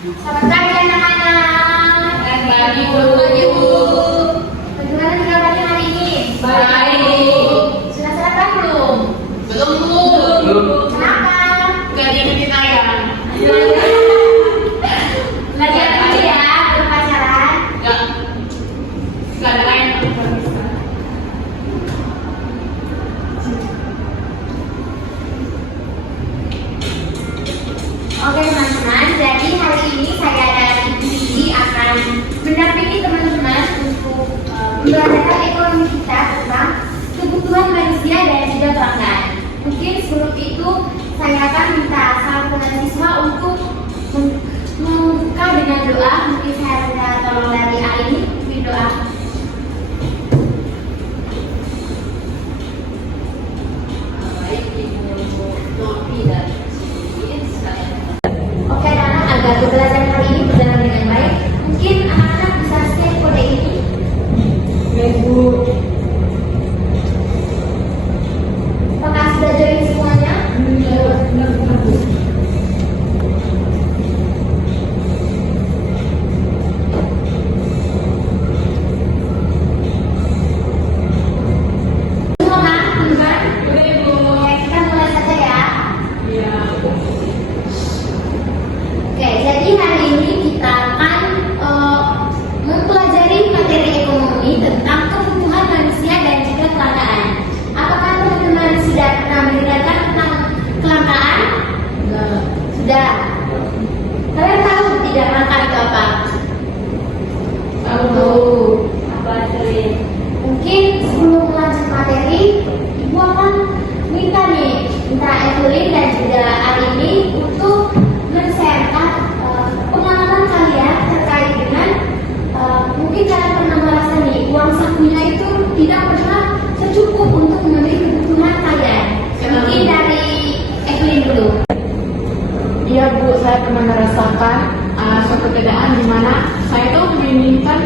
Selamat pagi anak-anak. Selamat pagi Bu. Bagaimana kabarnya hari ini? Baik. Sudah sarapan belum? Belum Bu. Kenapa? Gak diikuti tayang. Belajar dulu ya, belum pacaran. Gak ada lain. Oke teman-teman, jadi hari ini saya dan Ibu Didi akan mendampingi teman-teman untuk membelajarkan ekonomi kita tentang kebutuhan manusia dan juga pelanggan. Mungkin sebelum itu saya akan minta salah satu siswa untuk membuka dengan doa. Mungkin saya minta tolong dari Aini bimbing doa. Baik Ibu Novi dan Oke anak-anak, agar pembelajaran hari ini berjalan dengan baik, mungkin anak-anak bisa scan kode ini. Bu. Apakah sudah join semuanya? Semua kan, teman-teman? Oke, kita mulai saja ya. Oke, jadi hari ini kita akan mempelajari materi ekonomi tentang kebutuhan manusia dan juga kelangkaan. Apakah teman-teman sudah pernah mendengarkan tentang kelangkaan? Sudah. Kalian tahu tidak kelangkaan itu apa? Tahu. Apa itu? Mungkin sebelum lanjut materi, Ibu akan minta Evelyn dan juga Arini untuk men-sharekan pengalaman kalian terkait dengan mungkin kalian pernah merasa uang sakunya itu tidak pernah cukup untuk memenuhi kebutuhan kalian. Mungkin dari Evelyn dulu. Iya Bu, saya pernah merasakan suatu keadaan di mana saya tuh menginginkan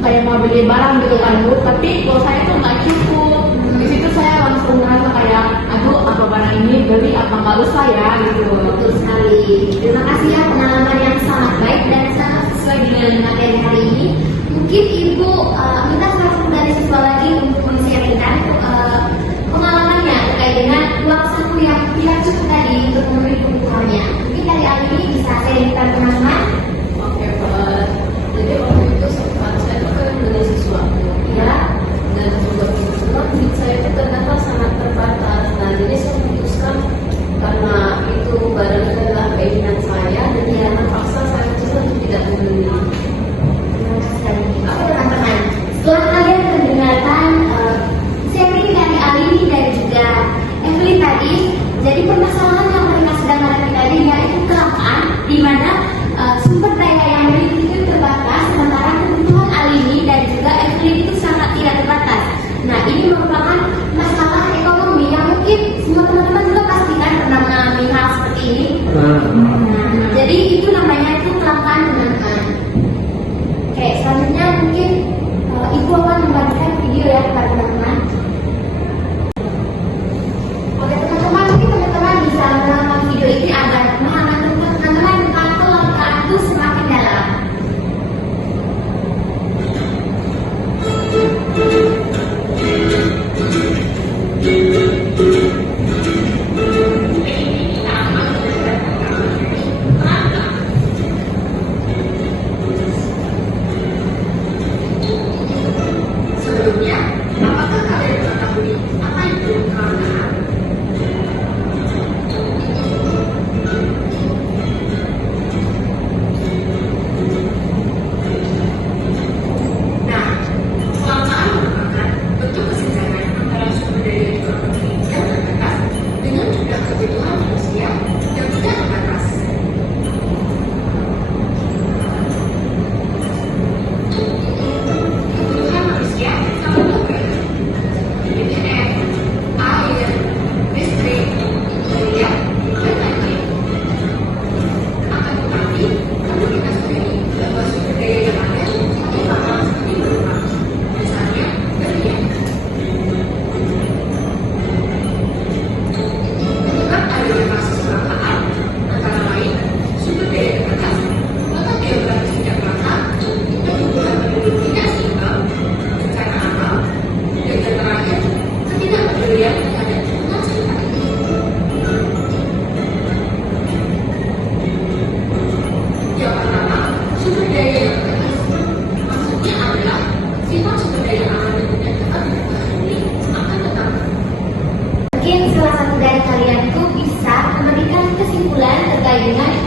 kayak mau beli barang gitu kan Bu, tapi kalau saya tuh nggak cukup. Di situ saya langsung merasa kayak, aduh apa barang ini beli apa nggak usah ya gitu. Betul sekali. Terima kasih ya pengalaman yang sangat baik dan sangat sesuai dengan materi hari ini. Mungkin Ibu minta salah satu dari siswa lagi untuk men-sharingkan pengalamannya terkait dengan uang saku yang tidak cukup tadi untuk memenuhi kebutuhannya. Mungkin dari Arini bisa sharingkan teman-teman. Oke Pak. Jadi waktu itu sempat saya tuh kan beli sesuatu. Ya. Dan juga kebetulan duit saya itu ternyata sangat terbatas. Nah jadi saya memutuskan karena itu barang adalah keinginan saya dan karena paksa saya memutuskan untuk tidak membeli. Terima kasih sekali. Oke teman-teman, setelah kalian mendengarkan sharing dari Arini dan juga Evelyn tadi, jadi permasalahan yang mereka sedang hadapi tadi yaitu kelangkaan, di mana sumber daya yang dimiliki itu terbatas, sementara kebutuhan Arini dan juga Evelyn itu sangat tidak terbatas. Nah, ini merupakan masalah ekonomi yang mungkin semua teman-teman juga pastikan pernah mengalami hal seperti ini. Nah, jadi itu namanya itu kelangkaan teman-teman. Oke, selanjutnya mungkin Ibu akan membagikan video ya kepada teman-teman. Oke teman-teman, mungkin teman-teman bisa menonton video ini agar pemahaman teman-teman tentang kelangkaan itu semakin dalam. Sebelumnya, apakah kalian mengetahui apa itu kelangkaan?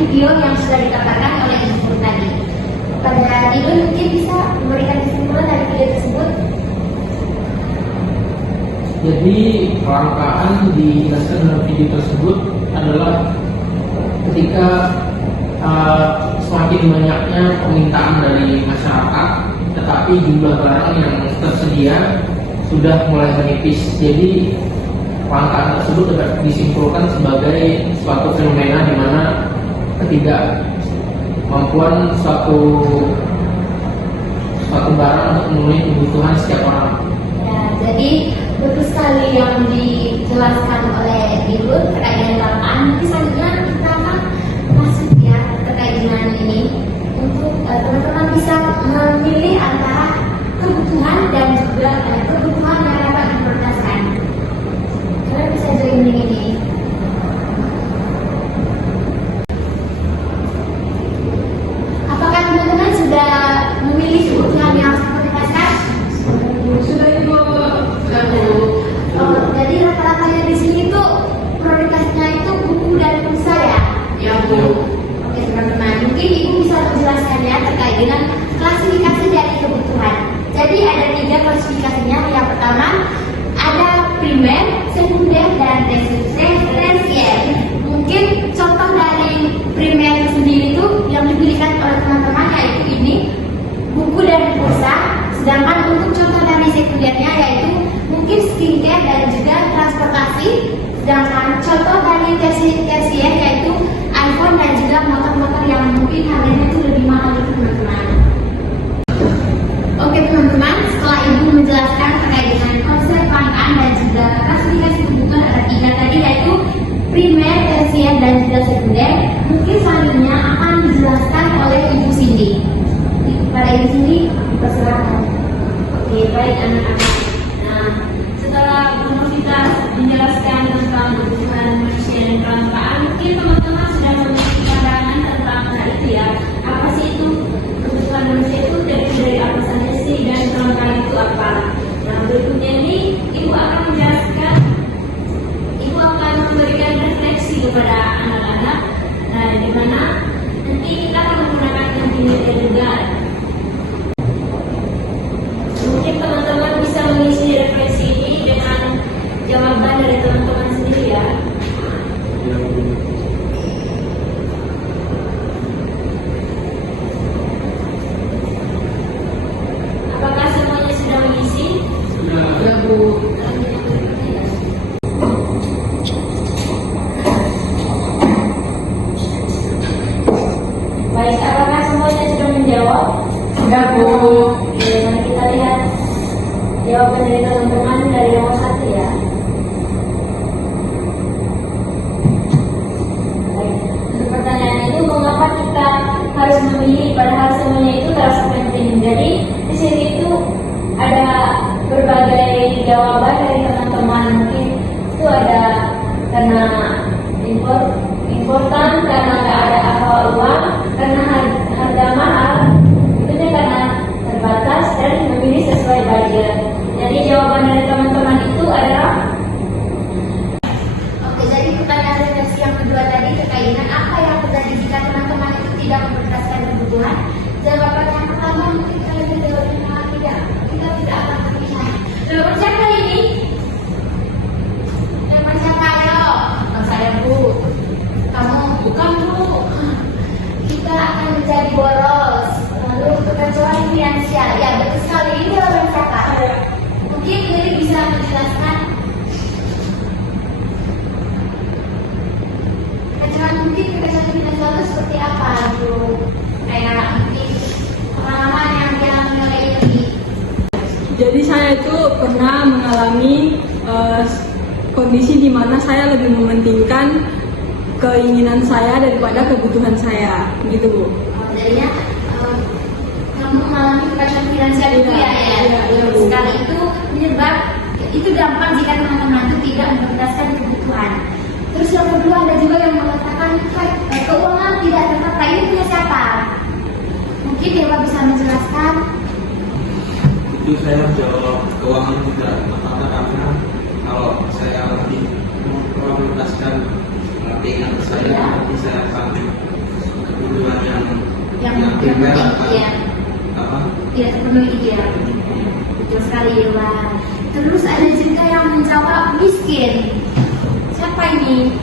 video yang sudah dikatakan oleh Ibu tadi. Pada Ibu mungkin bisa memberikan kesimpulan dari video tersebut. Jadi kelangkaan dijelaskan dalam video tersebut adalah ketika semakin banyaknya permintaan dari masyarakat, tetapi jumlah barang yang tersedia sudah mulai menipis. Jadi kelangkaan tersebut dapat disimpulkan sebagai suatu fenomena di mana ketidakmampuan suatu barang untuk memenuhi kebutuhan setiap orang. Ya, jadi betul sekali yang dijelaskan oleh Ibu terkait dengan kelangkaan. Mungkin selanjutnya kita akan masuk ya terkait dengan ini untuk teman-teman bisa memilih antara kebutuhan dan juga kebutuhan yang dapat diprioritaskan. Kalian bisa join link ini. Apakah teman-teman sudah memilih kebutuhan yang harus diprioritaskan? Sudah itu Jadi rata-ratanya di sini tuh prioritasnya itu buku dan pulsa ya? ya Bu. Oke teman-teman, mungkin Ibu bisa menjelaskan ya terkait dengan klasifikasi dari kebutuhan. Jadi ada 3 klasifikasinya. Yang pertama ada primer, sekunder, dan tersier. Mungkin contoh dari primer sendiri itu yang dipilihkan oleh teman-teman yaitu ini buku dan pulsa. Sedangkan untuk contoh dari sekundernya yaitu mungkin skincare dan juga transportasi. Sedangkan contoh dari tersier yaitu iPhone dan juga motor-motor yang mungkin harganya itu lebih mahal itu teman-teman. Oke teman-teman, setelah Ibu menjelaskan terkait dengan konsep kelangkaan dan juga klasifikasi kebutuhan ada 3 tadi yaitu primer, tersier, dan juga sekunder. Mungkin selanjutnya akan dijelaskan oleh Ibu Cindy. Pada Ibu Cindy, persilakan. Oke, baik anak-anak. Nah, setelah Bu Novita menjelaskan tentang kebutuhan manusia dan kelangkaan, mungkin teman-teman sudah memiliki pandangan tentang hal itu ya. Apa sih itu kebutuhan manusia itu terdiri dari apa saja sih dan kelangkaan itu apa? Nah, berikutnya ini Ibu akan menjelaskan, Ibu akan memberikan refleksi kepada anak-anak. Nah, di mana nanti kita akan menggunakan Mentimeter juga. Mungkin teman-teman bisa mengisi refleksi ini dengan jawaban dari teman-teman sendiri ya. Apakah semuanya sudah mengisi? Ya Bu. Baik, apakah semuanya sudah menjawab? Ya Bu. Oke, mari kita lihat jawaban dari teman-teman dari nomor 1 ya. Baik, untuk pertanyaan itu mengapa kita harus memilih padahal semuanya itu terasa penting. Jadi di sini itu ada berbagai jawaban dari teman-teman. Mungkin itu ada karena important, karena nggak ada apa uang, karena harga mahal, itu karena terbatas dan memilih sesuai budget. Jadi jawaban dari teman-teman itu adalah Oke, jadi pertanyaan refleksi yang kedua tadi terkait dengan apa yang terjadi jika teman-teman itu tidak memprioritaskan kebutuhan. Jawaban yang pertama mungkin kalian menjawabnya tidak. Kita tidak akan terpisah. Jawaban siapa ini? Jawaban siapa ayo? Saya Bu. Kamu bukan Bu. Kita akan menjadi boros. Lalu kekecuali finansial. Ya betul sekali. Ini jawaban siapa? Mungkin Lili bisa menjelaskan. Kecuali mungkin kekecuali finansial itu seperti apa Bu? Kayak mungkin pengalaman yang dialami oleh Lili. Jadi saya itu pernah mengalami kondisi di mana saya lebih mementingkan keinginan saya daripada kebutuhan saya, gitu Bu. Jadinya kamu mengalami kekacauan finansial itu ya, Bu. sekali itu menyebab itu dampak jika teman-teman itu tidak memprioritaskan kebutuhan. Terus yang kedua ada juga yang mengatakan keuangan tidak tertata, ini punya siapa? Mungkin Dewa bisa menjelaskan. Itu saya menjawab keuangan tidak tertata karena kalau saya lebih memprioritaskan keinginan saya, nanti saya akan primer Yang akan ideal. apa? Tidak terpenuhi ideal. Betul sekali Ilma. Terus ada juga yang menjawab miskin. Siapa ini?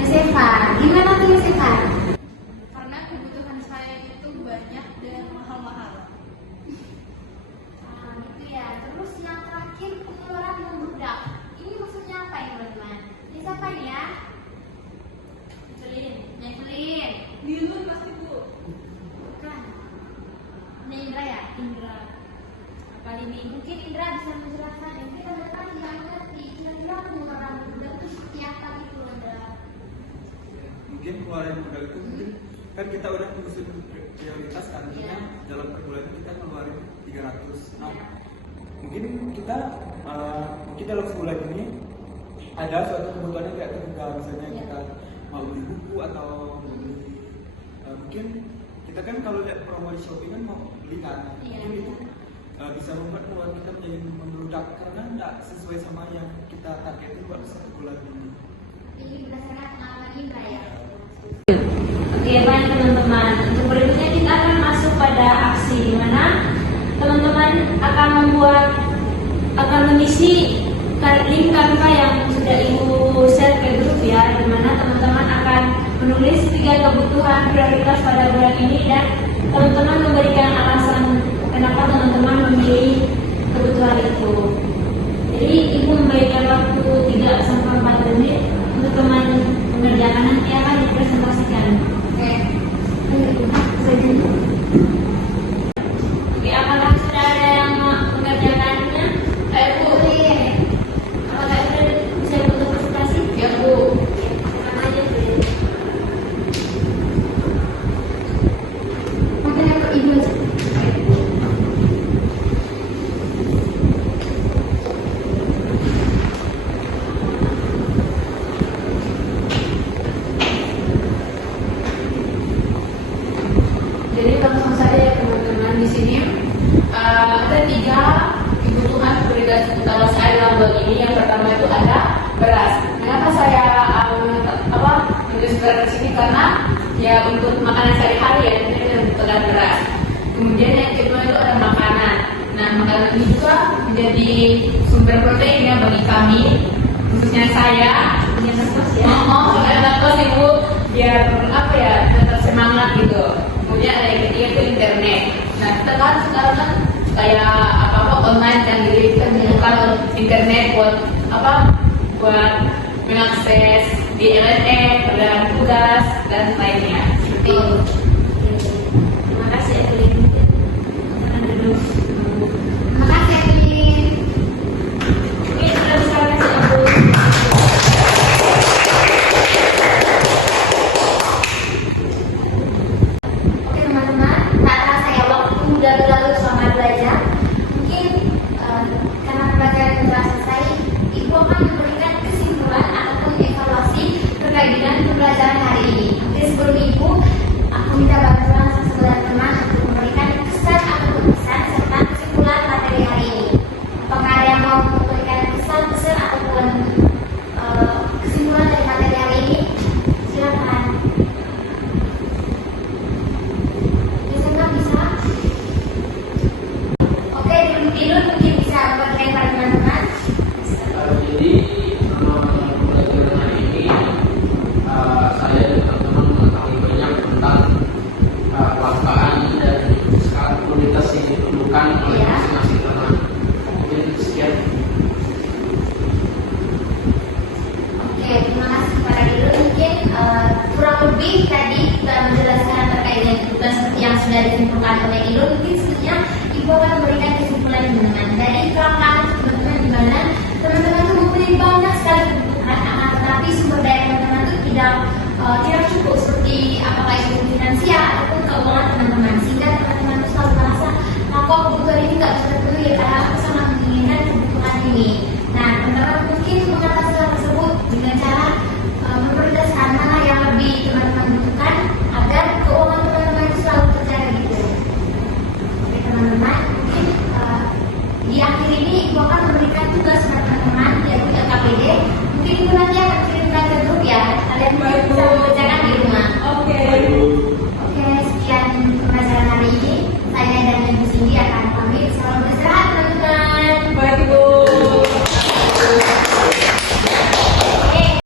Yosefa. Gimana tuh Yosefa? Karena kebutuhan saya itu banyak dan mahal-mahal. Ah, gitu ya. Terus yang terakhir pengeluaran membludak. Ini maksudnya apa ya teman-teman? Ini siapa ini ya? Nyeselin. Dilun pasti Bu. Bukan. Ini Indra ya? Indra. Apa ini? Mungkin Indra bisa menjelaskan. Yang kita depan tidak mengerti. Kira-kira pengeluaran membludak itu seperti apa gitu Indra? Mungkin keluaran modal itu mungkin kan kita udah menyusun prioritas kan, Iya. dalam per bulan kita ngeluarin 300. Nah, mungkin kita mungkin dalam sebulan ini ada suatu kebutuhan yang kayak terduga, misalnya Iya. kita mau beli buku atau mau beli mungkin kita kan kalau lihat promo di Shopee kan mau beli kan. Iya. Mungkin itu bisa membuat pengeluaran kita menjadi membludak karena nggak sesuai sama yang kita targetin buat satu bulan ini. Ini berdasarkan pengalaman Indra ya? Oke, baik teman-teman. Untuk berikutnya kita akan masuk pada aksi di mana teman-teman akan mengisi link KPK yang sudah Ibu share ke grup ya, di mana teman-teman akan menulis 3 kebutuhan prioritas pada bulan ini dan teman-teman memberikan alasan kenapa teman-teman memilih kebutuhan itu. Jadi Ibu memberikan waktu 3 sampai 4 menit untuk teman mengerjakan, nanti akan dipresentasikan. Oke. Oke, apakah sudah ada yang mengerjakannya? Bu, apakah sudah bisa untuk presentasi? Ya Bu. Sama aja Bu. Makanya ke Ibu aja. Jadi langsung saja ya teman-teman, di sini ada 3 kebutuhan prioritas utama saya dalam bulan ini. Yang pertama itu ada beras. Kenapa saya menulis beras di sini? Karena ya untuk makanan sehari-hari ya kita membutuhkan beras. Kemudian yang kedua itu ada makanan. Nah, makanan ini juga menjadi sumber protein ya bagi kami, khususnya saya. Soalnya terus Ibu biar tetap semangat gitu. Kemudian ada yang ketiga itu internet. Nah, kita kan sekarang kan kayak apa online dan kita menggunakan internet buat mengakses di LSM, dalam tugas dan lainnya. Seperti itu. Terima kasih Evelyn. Akan duduk. Makasih Evelyn. Oke, sudah bisa kasih aku. Oke teman-teman, tak terasa ya waktu udah berlalu selama belajar. Mungkin karena pelajaran sudah selesai, Ibu akan memberikan kesimpulan ataupun evaluasi terkait dengan pembelajaran hari ini. Oke, sebelum Ibu, aku minta bantuan seseorang teman untuk memberikan kesan ataupun pesan serta kesimpulan materi hari ini. Apakah ada yang mau memberikan kesan-pesan ataupun kesimpulan dari materi hari ini? Silakan. Bisa? Oke, Dilun mungkin bisa bagian pada teman-teman. Jadi pelajaran hari ini saya dan teman-teman mengetahui banyak tentang kelangkaan dan skala prioritas yang diperlukan oleh Iya. masing-masing teman. Mungkin sekian. Oke, terima kasih kepada Dilun. Mungkin kurang lebih tadi kita menjelaskan terkait dengan kebutuhan seperti yang sudah disimpulkan oleh Dilun. Mungkin sebenarnya Ibu akan